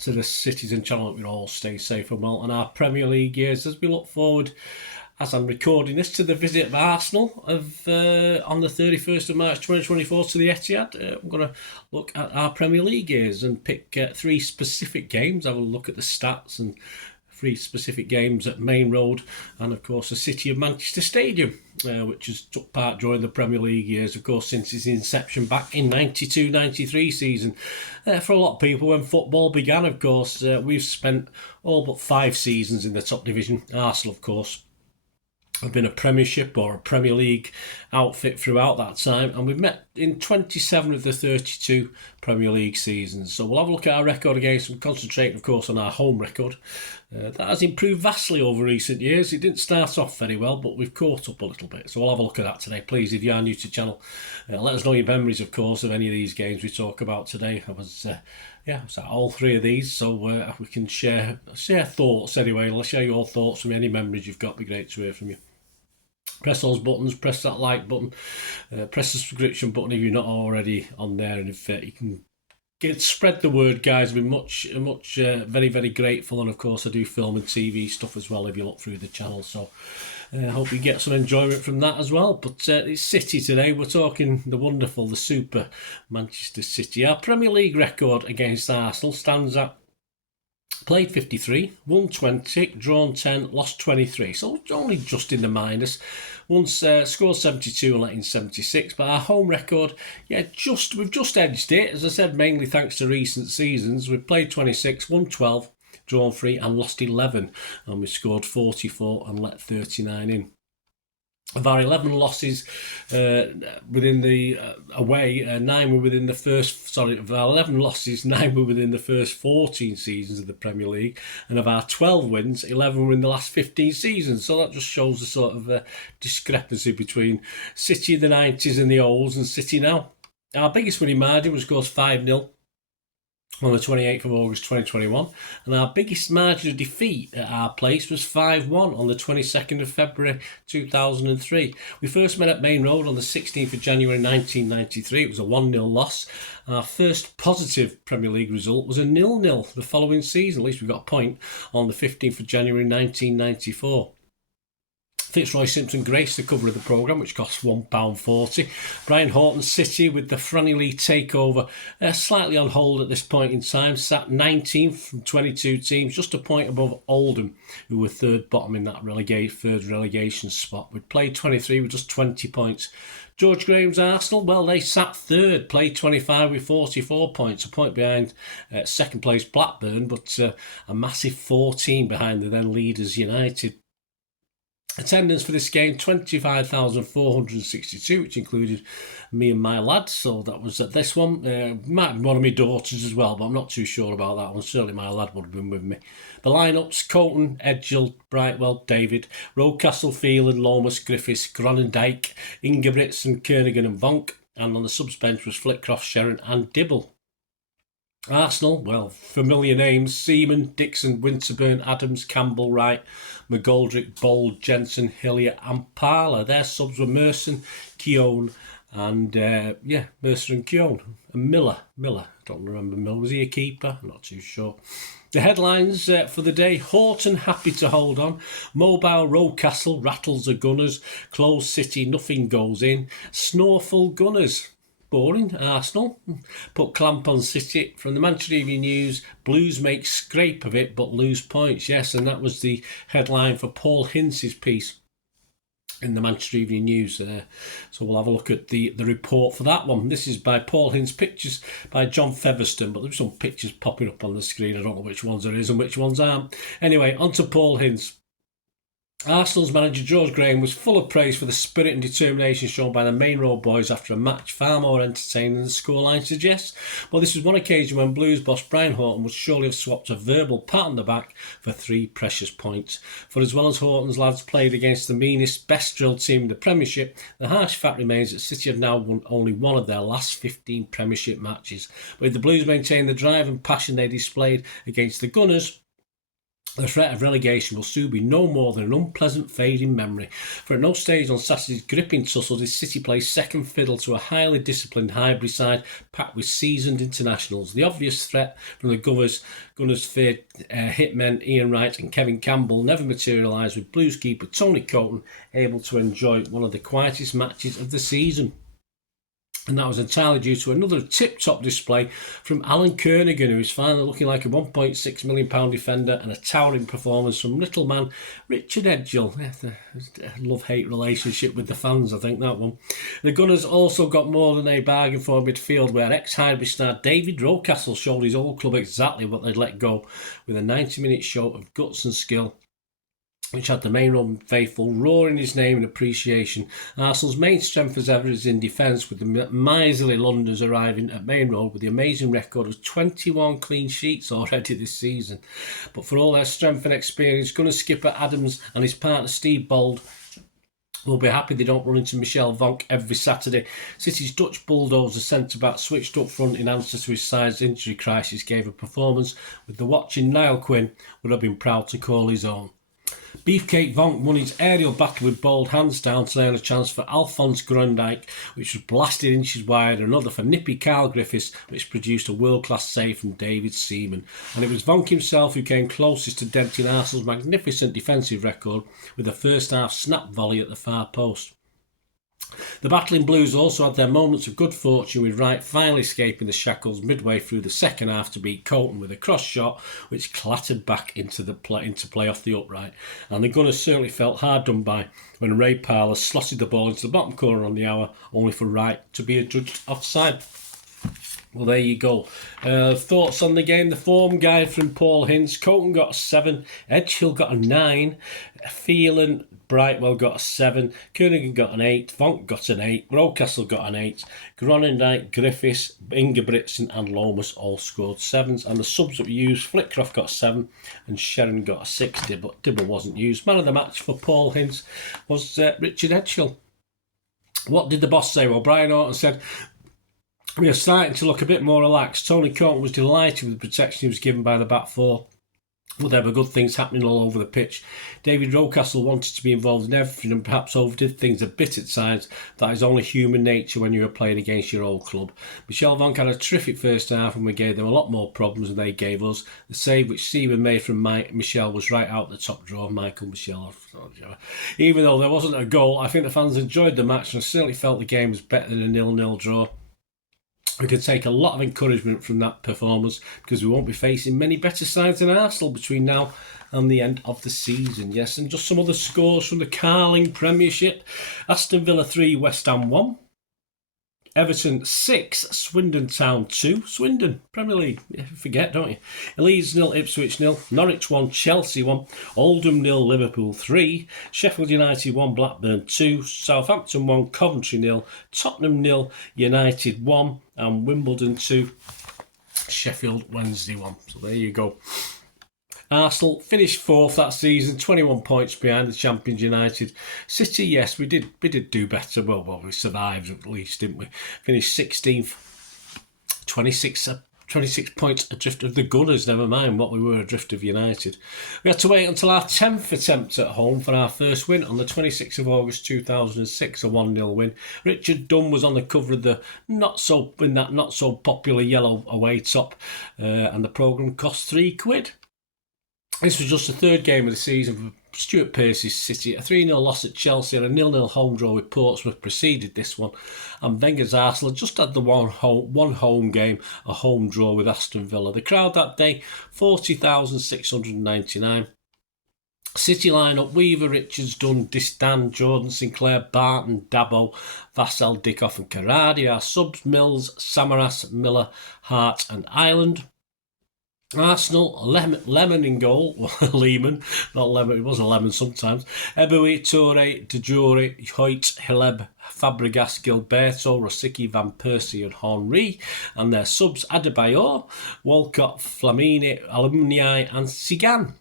to the Citizen channel. Hope you all stay safe and well on our Premier League years as we look forward, as I'm recording this, to the visit of Arsenal on the 31st of March 2024 to the Etihad. I'm going to look at our Premier League years and pick 3 specific games. I will look at the stats and 3 specific games at Main Road and, of course, the City of Manchester Stadium, which has took part during the Premier League years, of course, since its inception back in 92-93 season. For a lot of people, when football began, of course, we've spent all but 5 seasons in the top division. Arsenal, of course, have been a Premiership or a Premier League outfit throughout that time, and we've met in 27 of the 32 Premier League seasons. So we'll have a look at our record against them, concentrating, of course, on our home record. That has improved vastly over recent years. It didn't start off very well, but we've caught up a little bit. So we'll have a look at that today. Please, if you are new to the channel, let us know your memories, of course, of any of these games we talk about today. I was at all 3 of these, so we can share thoughts anyway. Let's share your thoughts from any memories you've got. It'd be great to hear from you. Press those buttons, press that like button, press the subscription button if you're not already on there, and if you can spread the word, guys, I'd be very, very grateful. And of course, I do film and TV stuff as well if you look through the channel, so I hope you get some enjoyment from that as well. But it's City today. We're talking the wonderful, the super Manchester City. Our Premier League record against Arsenal stands at played 53, won 20, drawn 10, lost 23. So only just in the minus. Once scored 72 and let in 76. But our home record, we've just edged it. As I said, mainly thanks to recent seasons. We've played 26, won 12, drawn 3 and lost 11. And we scored 44 and let 39 in. Of our 11 losses within the away, 9 were within the first. Of our 11 losses, 9 were within the first 14 seasons of the Premier League, and of our 12 wins, 11 were in the last 15 seasons. So that just shows the sort of discrepancy between City of the 90s and the olds and City now. Our biggest winning margin was, of course, 5-0. On the 28th of August 2021, and our biggest margin of defeat at our place was 5-1 on the 22nd of February 2003. We first met at Main Road on the 16th of January 1993. It was a 1-0 loss. Our first positive Premier League result was a 0-0 the following season. At least we got a point on the 15th of January 1994. Fitzroy Simpson graced the cover of the programme, which cost £1.40. Brian Horton's City, with the Franny Lee takeover slightly on hold at this point in time, sat 19th from 22 teams, just a point above Oldham, who were third bottom in that third relegation spot. We'd played 23 with just 20 points. George Graham's Arsenal, well, they sat third, played 25 with 44 points, a point behind second place Blackburn, but a massive 14 behind the then leaders United. Attendance for this game, 25,462, which included me and my lads. So that was at this one. Might have been one of my daughters as well, but I'm not too sure about that one. Certainly my lad would have been with me. The lineups: Colton, Edghill, Brightwell, David, Rocastle, Phelan, Lomas, Griffiths, Gronendijk, Ingebrigtsen, Kernigan and Vonk. And on the subs bench was Flitcroft, Sharon and Dibble. Arsenal, well, familiar names: Seaman, Dixon, Winterburn, Adams, Campbell, Wright, McGoldrick, Bold, Jensen, Hillier and Parler. Their subs were Merson, Keown and Mercer and Keown. And Miller, I don't remember Miller. Was he a keeper? I'm not too sure. The headlines for the day: Horton happy to hold on, Mobile Rocastle rattles the Gunners, Close City nothing goes in, Snoreful Gunners. Boring. Arsenal put clamp on City. From the Manchester Evening News, Blues make scrape of it but lose points. Yes, and that was the headline for Paul Hince's piece in the Manchester Evening News. So we'll have a look at the report for that one. This is by Paul Hince, pictures by John Featherstone, but there's some pictures popping up on the screen. I don't know which ones there is and which ones aren't. Anyway, on to Paul Hince. Arsenal's manager George Graham was full of praise for the spirit and determination shown by the Main Road boys after a match far more entertaining than the scoreline suggests. Well, this was one occasion when Blues boss Brian Horton would surely have swapped a verbal pat on the back for 3 precious points. For as well as Horton's lads played against the meanest, best drilled team in the Premiership, the harsh fact remains that City have now won only one of their last 15 Premiership matches. But if the Blues maintain the drive and passion they displayed against the Gunners, The threat of relegation will soon be no more than an unpleasant fading memory, for at no stage on Saturday's gripping tussle did City play second fiddle to a highly disciplined Highbury side packed with seasoned internationals. The obvious threat from the Gunners' feared hitmen Ian Wright and Kevin Campbell never materialised, with Blues keeper Tony Creighton able to enjoy one of the quietest matches of the season. And that was entirely due to another tip-top display from Alan Kernaghan, who is finally looking like a £1.6 million defender, and a towering performance from little man Richard Edgell. A love-hate relationship with the fans, I think, that one. The Gunners also got more than a bargain for midfield, where ex-Highbury star David Rocastle showed his old club exactly what they'd let go, with a 90-minute show of guts and skill, which had the Main Road faithful roaring his name in appreciation. Arsenal's main strength as ever is in defence, with the miserly Londoners arriving at Main Road with the amazing record of 21 clean sheets already this season. But for all their strength and experience, Gunner skipper Adams and his partner Steve Bold will be happy they don't run into Michel Vonk every Saturday. City's Dutch bulldozer centre-back switched up front in answer to his side's injury crisis gave a performance with the watching Niall Quinn would have been proud to call his own. Beefcake Vonk won his aerial battle with bold hands down to nail a chance for Alphonse Grundijk, which was blasted inches wide, and another for nippy Carl Griffiths, which produced a world-class save from David Seaman. And it was Vonk himself who came closest to denting Arsenal's magnificent defensive record with a first-half snap volley at the far post. The battling Blues also had their moments of good fortune, with Wright finally escaping the shackles midway through the second half to beat Creighton with a cross shot which clattered back into play off the upright. And the Gunners certainly felt hard done by when Ray Parler slotted the ball into the bottom corner on the hour, only for Wright to be adjudged offside. Well, there you go. Thoughts on the game? The form guide from Paul Hinds. Creighton got a 7. Edgehill got a 9. Phelan Brightwell got a 7. Kernaghan got an 8. Vonk got an 8. Rocastle got an 8. Gronendijk, Griffiths, Ingebrigtsen and Lomas all scored 7s. And the subs that were used, Flitcroft got a 7 and Sharon got a 6. Dibble wasn't used. Man of the match for Paul Hinds was Richard Edgehill. What did the boss say? Well, Brian Orton said, "We are starting to look a bit more relaxed. Tony Creighton was delighted with the protection he was given by the back four. Well, there were good things happening all over the pitch. David Rocastle wanted to be involved in everything and perhaps overdid things a bit at times. That is only human nature when you are playing against your old club. Michel Vonk had a terrific first half and we gave them a lot more problems than they gave us. The save which Seaman made from Michel was right out the top drawer. Michael Michel. Even though there wasn't a goal, I think the fans enjoyed the match and certainly felt the game was better than a 0-0 draw. We could take a lot of encouragement from that performance because we won't be facing many better sides than Arsenal between now and the end of the season." Yes, and just some other scores from the Carling Premiership. Aston Villa 3, West Ham 1. Everton 6, Swindon Town 2. Swindon, Premier League, you forget, don't you? Leeds 0, Ipswich 0. Norwich 1, Chelsea 1. Oldham 0, Liverpool 3. Sheffield United 1, Blackburn 2. Southampton 1, Coventry 0. Tottenham 0, United 1. And Wimbledon 2, Sheffield Wednesday 1. So there you go. Arsenal finished 4th that season, 21 points behind the champions United. City, yes, we did do better. Well, we survived at least, didn't we? Finished 16th, 26 points adrift of the Gunners, never mind what we were adrift of United. We had to wait until our 10th attempt at home for our first win on the 26th of August 2006, a 1-0 win. Richard Dunn was on the cover of the not so popular yellow away top, and the programme cost £3. This was just the third game of the season for Stuart Pearce's City. A 3-0 loss at Chelsea and a 0-0 home draw with Portsmouth preceded this one. And Wenger's Arsenal just had the one home game, a home draw with Aston Villa. The crowd that day, 40,699. City line-up: Weaver, Richards, Dunn, Distan, Jordan, Sinclair, Barton, Dabo, Vassell, Dickoff and Karadi. Our subs: Mills, Samaras, Miller, Hart and Ireland. Arsenal, Lemon in goal. Lehman, not Lemon, it was a lemon sometimes. Eboué, Toure, DeJouri, Hoyt, Hileb, Fabregas, Gilberto, Rosicky, Van Persie and Henry. And their subs: Adebayor, Walcott, Flamini, Alumni and Sigan.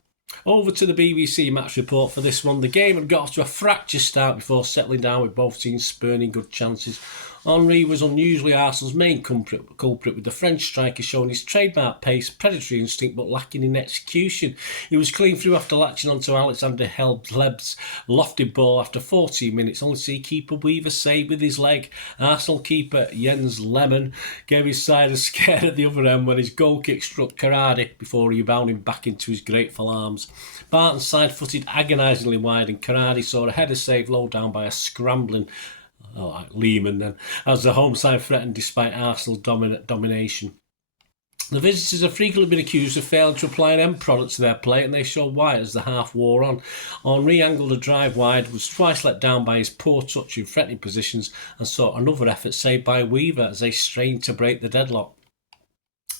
Over to the BBC match report for this one. The game had got off to a fractious start before settling down with both teams spurning good chances. Henry was unusually Arsenal's main culprit, with the French striker showing his trademark pace, predatory instinct but lacking in execution. He was clean through after latching onto Alexander Hleb's lofted ball after 14 minutes, only to see keeper Weaver save with his leg. Arsenal keeper Jens Lehmann gave his side a scare at the other end when his goal kick struck Carradi before rebounding back into his grateful arms. Barton's side footed agonisingly wide and Carradi saw a header save low down by a scrambling Lehmann then, as the home side threatened despite Arsenal's domination. The visitors have frequently been accused of failing to apply an end product to their play, and they showed why as the half wore on. Henry angled a drive wide, was twice let down by his poor touch in threatening positions, and saw another effort saved by Weaver as they strained to break the deadlock.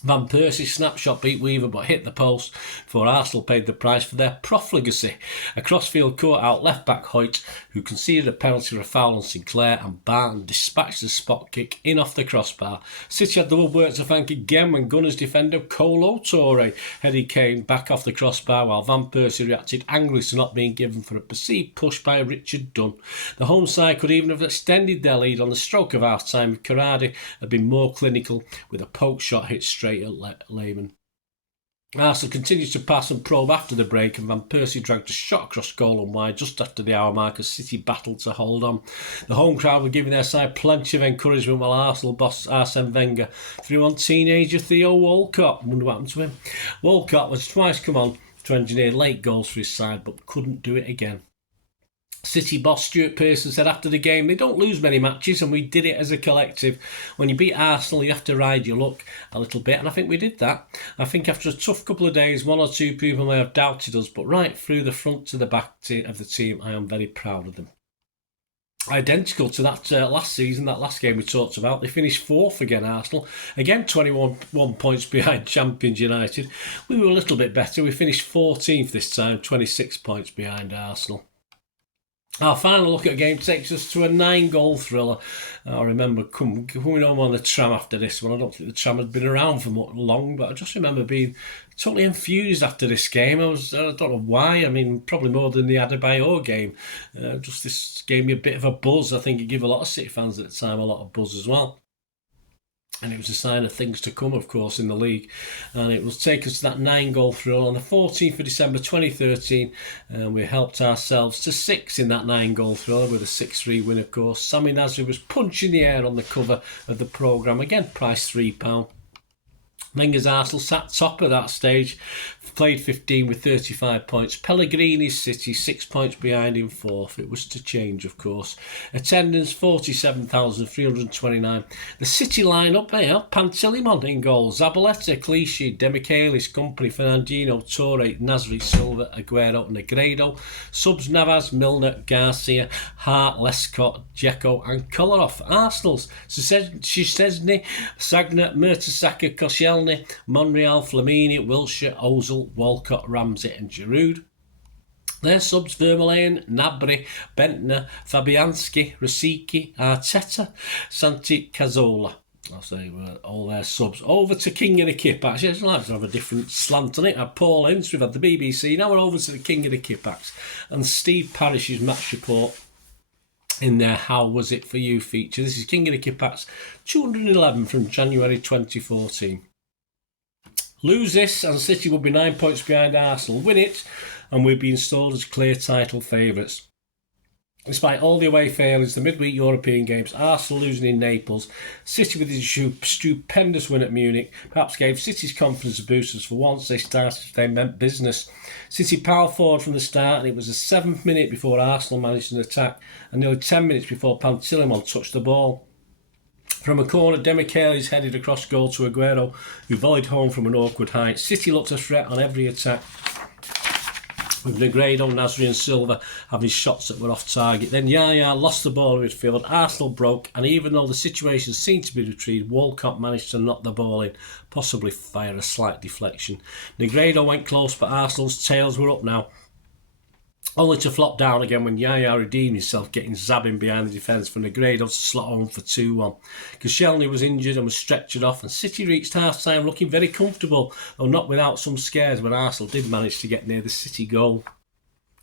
Van Persie's snapshot beat Weaver but hit the post before Arsenal paid the price for their profligacy. A crossfield caught out left-back Hoyt, who conceded a penalty for a foul on Sinclair, and Barton dispatched the spot kick in off the crossbar. City had the woodwork to thank again when Gunners defender Kolo Toure headed Kane back off the crossbar, while Van Persie reacted angrily to not being given for a perceived push by Richard Dunn. The home side could even have extended their lead on the stroke of half-time if Carradi had been more clinical with a poke shot hit straight at Lehmann. Arsenal continued to pass and probe after the break, and Van Persie dragged a shot across goal and wide just after the hour mark as City battled to hold on. The home crowd were giving their side plenty of encouragement while Arsenal boss Arsene Wenger threw on teenager Theo Walcott. I wonder what happened to him. Walcott was twice come on to engineer late goals for his side but couldn't do it again. City boss Stuart Pearson said after the game, they don't lose many matches and we did it as a collective. When you beat Arsenal, you have to ride your luck a little bit, and I think we did that. I think after a tough couple of days, one or two people may have doubted us, but right through the front to the back of the team, I am very proud of them. Identical to that last season, that last game we talked about, they finished fourth again, Arsenal. Again, 21 points behind champions United. We were a little bit better. We finished 14th this time, 26 points behind Arsenal. Our final look at the game takes us to a 9-goal thriller. I remember coming home on the tram after this one. I don't think the tram had been around for long, but I just remember being totally infused after this game. I don't know why. I mean, probably more than the Adebayor game. Just this gave me a bit of a buzz. I think it gave a lot of City fans at the time a lot of buzz as well. And it was a sign of things to come, of course, in the league. And it will take us to that 9-goal thrill on the 14th of December 2013. And we helped ourselves to 6 in that 9-goal thriller with a 6-3 win, of course. Sami Nasri was punching the air on the cover of the programme. Again, priced £3. Wenger's Arsenal sat top at that stage, played 15 with 35 points. Pellegrini's City 6 points behind in fourth. It was to change, of course. Attendance 47,329. The City line-up there: Pantilimon in goal, Zabaleta, Clichy, Demichelis, Company, Fernandinho, Toure, Nasri, Silva, Aguero, Negredo. Subs: Navas, Milner, Garcia, Hart, Lescott, Dzeko and Kolarov. Arsenal's: Szczesny, Sagna, Mertesacker, Koscielny, Monreal, Flamini, Wilshere, Ozil, Walcott, Ramsey and Giroud. Their subs: Vermeulen, Gnabry, Bentner, Fabianski, Rosicky, Arteta, Santi Cazorla. I'll say all their subs. Over to King of the Kippax. I'd like to have a different slant on it. Paul Ince, we've had the BBC. Now we're over to the King of the Kippax and Steve Parrish's match report in their How Was It For You feature. This is King of the Kippax 211 from January 2014. Lose this and City will be 9 points behind Arsenal. Win it and we'll be installed as clear title favourites. Despite all the away failings, the midweek European games, Arsenal losing in Naples, City with his stupendous win at Munich perhaps gave City's confidence a boost as for once they meant business. City powered forward from the start, and it was the 7th minute before Arsenal managed an attack and nearly 10 minutes before Pantilimon touched the ball. From a corner, Demichelis headed across goal to Aguero, who volleyed home from an awkward height. City looked a threat on every attack, with Negredo, Nasri and Silva having shots that were off target. Then Yaya lost the ball in midfield, Arsenal broke, and even though the situation seemed to be retrieved, Walcott managed to knock the ball in, possibly via a slight deflection. Negredo went close, but Arsenal's tails were up now, only to flop down again when Yaya redeemed himself, getting zabbing behind the defence for Negredo to slot home for 2-1. Koscielny was injured and was stretchered off, and City reached half-time looking very comfortable, though not without some scares when Arsenal did manage to get near the City goal.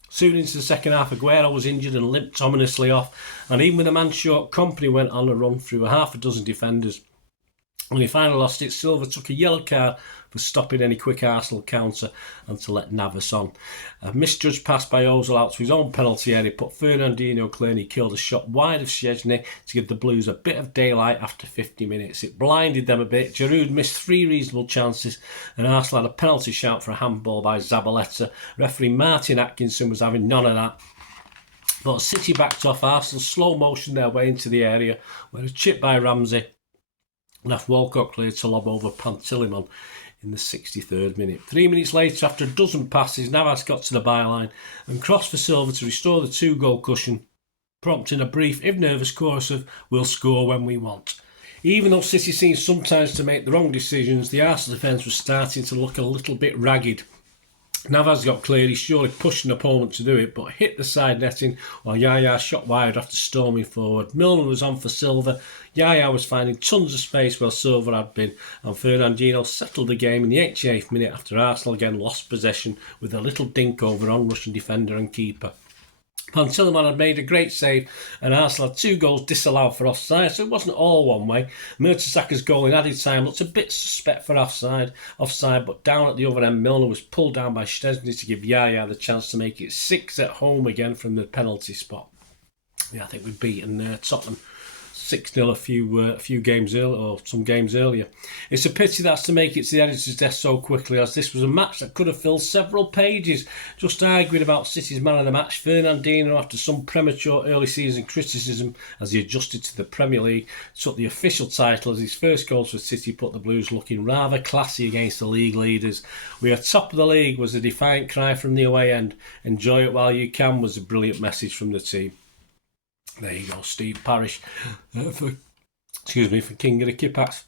Soon into the second half, Aguero was injured and limped ominously off, and even with a man short, Company went on a run through half a dozen defenders. When he finally lost it, Silva took a yellow card for stopping any quick Arsenal counter and to let Navas on. A misjudged pass by Ozil out to his own penalty area put Fernandinho clear, and he killed a shot wide of Szczesny to give the Blues a bit of daylight after 50 minutes. It blinded them a bit. Giroud missed 3 reasonable chances, and Arsenal had a penalty shout for a handball by Zabaleta. Referee Martin Atkinson was having none of that. But City backed off. Arsenal slow motion their way into the area, where a chip by Ramsey left Walcott clear to lob over Pantilimon in the 63rd minute. 3 minutes later, after a dozen passes, Navas got to the byline and crossed for Silva to restore the 2-goal cushion, prompting a brief, if nervous, chorus of "we'll score when we want." Even though City seemed sometimes to make the wrong decisions, the Arsenal defence was starting to look a little bit ragged. Navas got clear, he surely pushed an opponent to do it, but hit the side netting while Yaya shot wide after storming forward. Milner was on for Silva. Yaya was finding tons of space where Silva had been, and Fernandinho settled the game in the 88th minute after Arsenal again lost possession with a little dink over on-rushing defender and keeper. Pantilimon had made a great save, and Arsenal had 2 goals disallowed for offside, so it wasn't all one way. Mertesack's goal in added time looked a bit suspect for offside, but down at the other end, Milner was pulled down by Szczesny to give Yaya the chance to make it 6 at home again from the penalty spot. Yeah, I think we'd beaten Tottenham 6-0 a few games earlier, or some games earlier. It's a pity that's to make it to the editor's desk so quickly, as this was a match that could have filled several pages. Just arguing about City's man of the match, Fernandinho, after some premature early season criticism as he adjusted to the Premier League, took the official title as his first goals for City put the Blues looking rather classy against the league leaders. "We are top of the league" was a defiant cry from the away end. "Enjoy it while you can" was a brilliant message from the team. There you go, Steve Parish for King of the Kippax.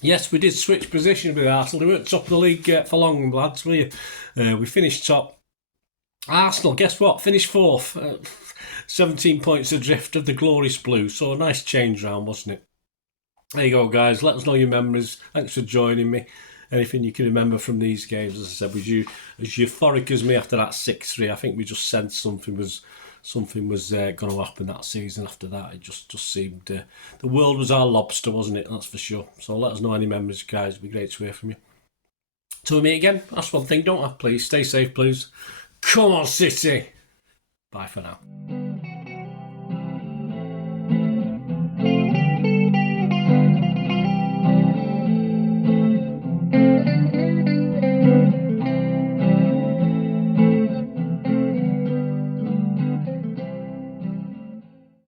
Yes, we did switch position with Arsenal. We weren't top of the league for long, lads, were you? We finished top. Arsenal, guess what? Finished 4th. 17 points adrift of the glorious Blues. So a nice change round, wasn't it? There you go, guys. Let us know your memories. Thanks for joining me. Anything you can remember from these games? As I said, was you as euphoric as me after that 6-3? I think we just sensed something was going to happen that season. After that, it just seemed the world was our lobster, wasn't it? That's for sure. So let us know any memories, guys. It'd be great to hear from you. Till we meet again, that's one thing, don't I? Please stay safe, please. Come on, City. Bye for now.